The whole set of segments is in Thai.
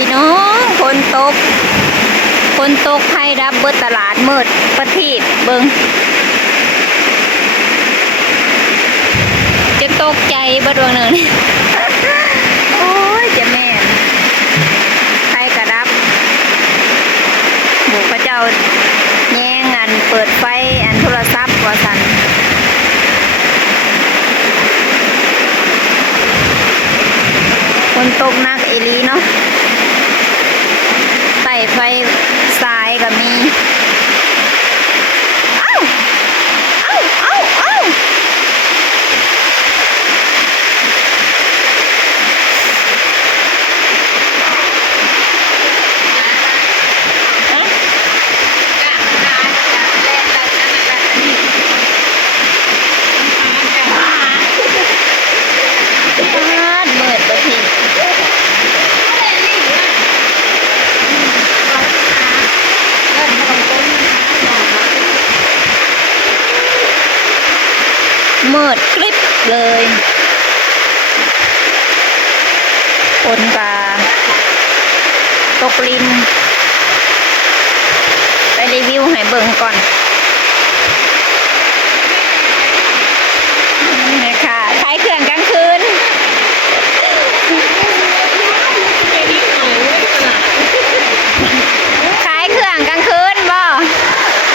พี่น้องฝนตกไฟดับเบิดตลาดมืดประทีปเบิงจะตกใจเบิดวันหนึ่งโอ้ยจะแม่นไฟกระดับหมู่พระเจ้าแย่งอันเปิดไฟอันโทรศัพท์ว่าสันฝนตกหนักเอลีเนาะใส่ไฟสายก็มีเอ้าเมิดคลิปเลยคนกาตกลินไปรีวิวให้เบิ่งก่อนนี่ค่ะขายเครื่องกลางคืนขายเครื่องกลางคืนบ่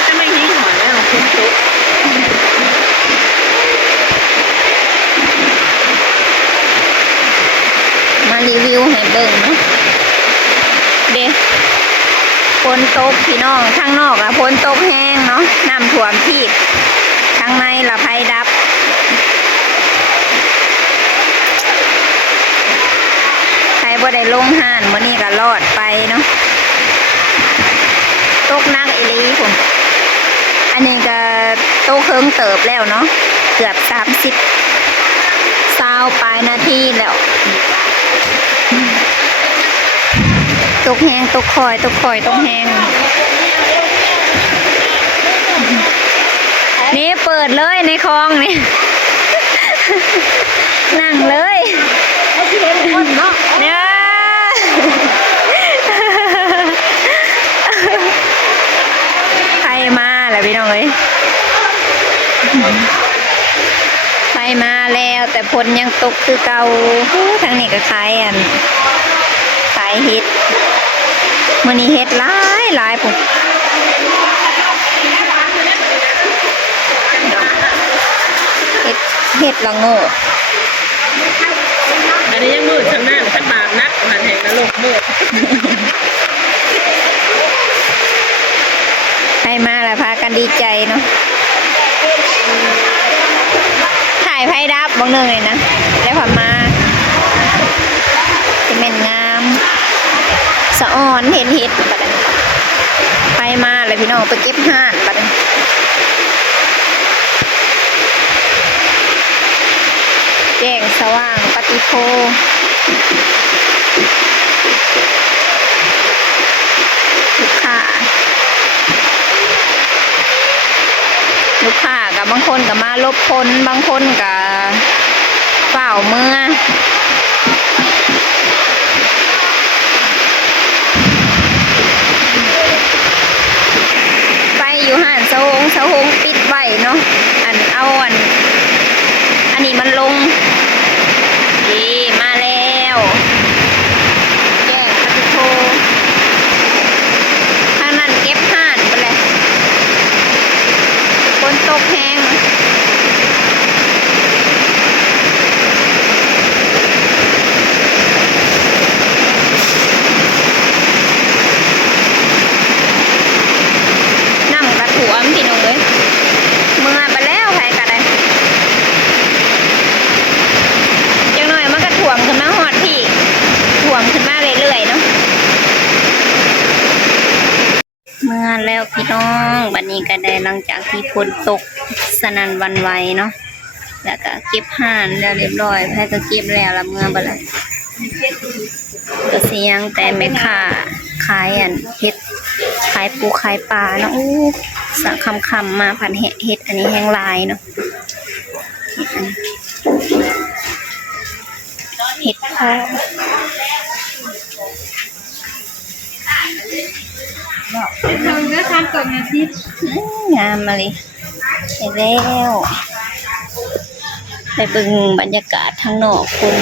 จะไม่ให้หอยแล้วคุณทุกมารีวิวให้เบิ่งเนาะเด็กฝนตกพี่น้องข้างนอกอะฝนตกแห้งเนาะน้ำท่วมที่ข้างในละไฟดับใครบ่ได้ลงห่านมื้อนี้ก็รอดไปเนาะตกนักอีหลีผมอันนี้ก็โตเคิงเติบแล้วเนาะเกือบ20ปลายนาทีแล้วตกแห้งตกคอยตกแห้งนี่เปิดเลยในคลองนี่ นั่งเลยเนี่ยใครมาแล้วพี่น้องเอ้ยใครมาแล้วแต่ฝนยังตกคือเก่าทางนี้ก็ขายเฮ็ดมื้อนี้เฮ็ดหลายปุ๊บเฮ็ดละโง่อันนี้ยังมืดข้างหน้าข้างบางนักมาแห่งนรกมืดให้มาแล้วพากันดีใจเนาะถ่ายไพ่ดับบางเนื่องเลยนะแล้วพอมาจะเป็นงามสะอ่อนเห็นเห็ดบัดนี้ไปมาเลยพี่น้องไปเก็บห่านบัดนี้แจ้งสว่างปฏิโพลูกค้ากับบางคนกับมาลบพ้นบางคนกับเฝ้าเมื่ออยู่ห่านเสาหงปิดไว้เนาะอันนี้มันลงดีมาแล้วแจ้งปฏิโททางนั้นเก็บห่านไปเลยฝนตกแห้งพี่น้องเอ้ยเมื่อไปแล้วใครกันเลยจังหน่อยมันก็ถ่วมขึ้นมาหอดพี่ถ่วมขึ้นมาเรื่อยๆเนาะเมื่อแล้วพี่น้องวันนี้ก็ได้หลังจากที่ฝนตกสนั่นวันไหวเนาะแล้วก็เก็บห่านแล้วเรียบร้อยใครก็เก็บแล้วละเมื่อไปเลยก็เสียงแต่ไม่ค่าขายเฮ็ดขายปูขายปลาเนาะสั่งคำมาผัดเห็ดอันนี้แห้งลายเนาะเห็ดพอ ทำเนื้อทานก่อนนะสิ งามมาเลยเห็นแล้วไปเบิ่งบรรยากาศทางนอกฝน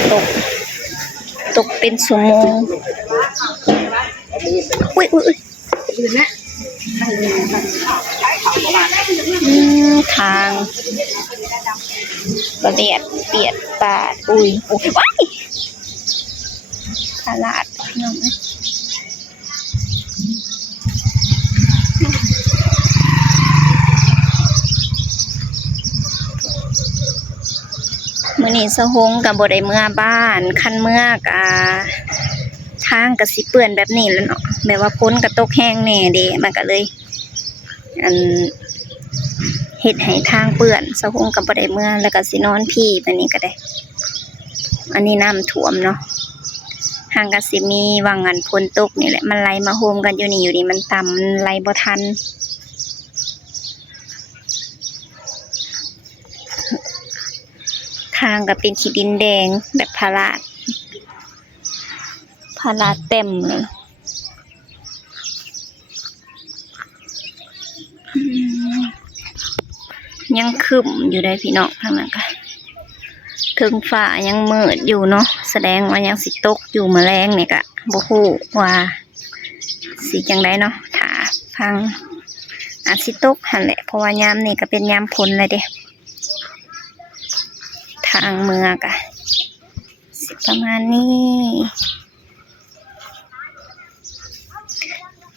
ตกเป็นชั่วโมงอุ้ยอื่นนะ ทางประเดียดเปียดปาดอุ้ยว้ายตลาดน้องมื้อนี้สะหงกับบ่ได้เมื่อบ้านคันเมื่อกทางก็สิเปื้อนแบบนี้แหล้วเนาะแบบว่าฝนก็ตกแห้งแน่เด้มันก็เลยเฮ็ดให้ทางเปื้อนสะหงกับบ่ได้เมื่อแล้วก็สินอนพี่บัดนี้ก็ได้ อันนี้น้ำท่วมเนาะห่างก็สิมีวังอันฝนตกนี่แหละมันไหลมาโฮมกันอยู่นี่มันต่ำมันไหลบ่ทันทางก็เป็นขี้ดินแดงแบบพาราดเต็มเลยยังคึมอยู่ได้พี่น้องทางนั้นก็ถึงฟ้ายังมืดอยู่เนาะแสดงว่ายังสิตกอยู่แมลงเนี่ยก็บ่ฮู้ว่าสิจังไดเนาะถ้าฟังอาจสิตกหั่นแหละเพราะว่ายามนี่ก็เป็นยามฝนเลยเด้ทางเมืองอะสิประมาณนี้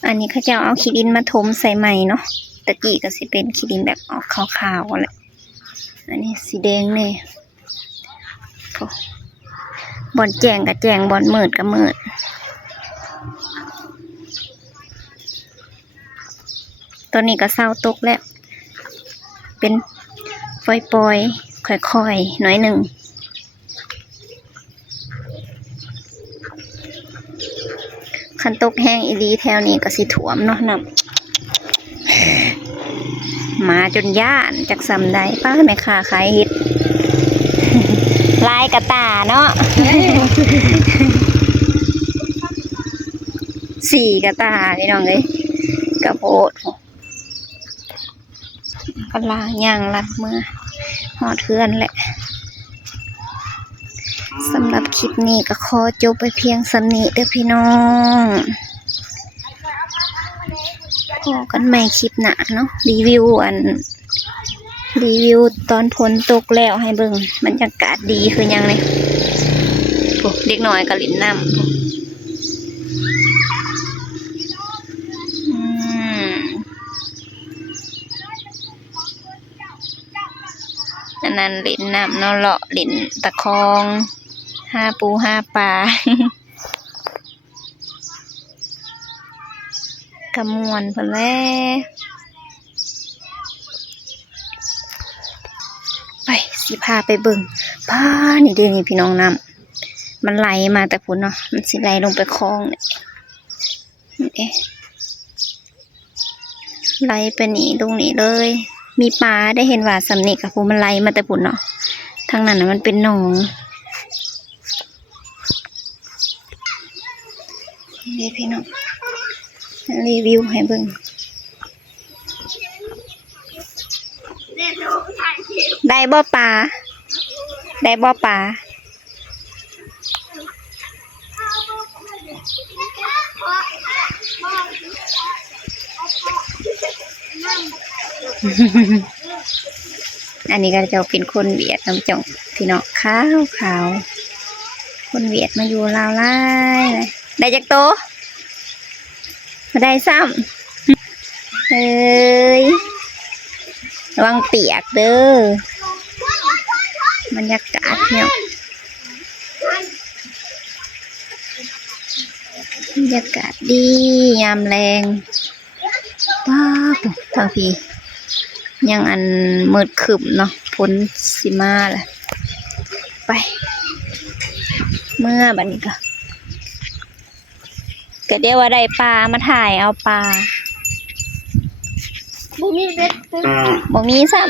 อันนี้เขาจะเอาขี้ดินมาถมใส่ใหม่เนาะตะกี้ก็สิเป็นขี้ดินแบบออกขาวๆแหละอันนี้สีแดงเนี่ยบอนแจงกับแจงบอนมืดกับมืดตอนนี้ก็เศร้าตกแล้วเป็นปล่อยๆค่อยๆหน่อยหนึ่งคันตกแห้งอีดีแถวนี้ก็สิถ่วมเนาะน้ำมาจนย่านจากสำใดป้าแม่ค้าขายเห็ดลายกระตาเนาะสี่กระตาพี่น้องเลยกระโพดก็ลาย่างลัดเมื่อหอดเทือนแหละสำหรับคลิปนี้ก็ขอจบไปเพียงสำนี้เด้อพี่น้องพอกันใหม่คลิปหน้าเนาะรีวิวตอนฝนตกแล้วให้เบิ่งบรรยากาศดีคือยังไงเด็กน้อยก็ลิ้นน้ำอันนั้นลิ้นน้ำเนาะเลาะลิ้นตะคองห้าปูห้าปลากระมวลเพิ่นแล้วไปสิพาไปเบิ่งป้านี่เด้นี่พี่น้องน้ำมันไหลมาแต่พุ่นเนาะมันสิไหลลงไปคลองเนี่ยนี่ไหลไปนี่ตรงนี้เลยมีปลาได้เห็นว่าสำเนียกกับพุ่นมันไหลมาแต่พุ่นเนาะทางนั้นมันเป็นหนองนี่พี่น้องรีวิวให้เบิ่งได้บ่ปลาอันนี้ก็จะเป็นคนเวียดน้ำจ่องพี่น้องขาวคนเวียดมาอยู่ลาวไล่ได้จักโตมาได้ซ้ำเฮ้ยระวังเปียกเด้อบรรยากาศเนี่ยบรรยากาศดียามแรงป้าปุ๊บทางพี่ยังอันมืดครึ้มเนาะพ้นสิมาแหละไปเมื่อบัดนี้ก็เดี๋ยวว่าได้ปลามาถ่ายเอาปลาบ่มีเบ็ดบ่มีซ้ำ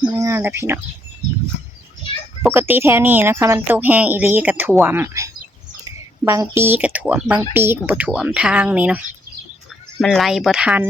เมื่อแล้วพี่น้อง ปกติแถวนี้นะคะ มันตกแห้งอีหลีก็ท่วม บางปีก็ท่วม บางปีก็บ่ท่วมทางนี้เนาะมันไหลบ่ทัน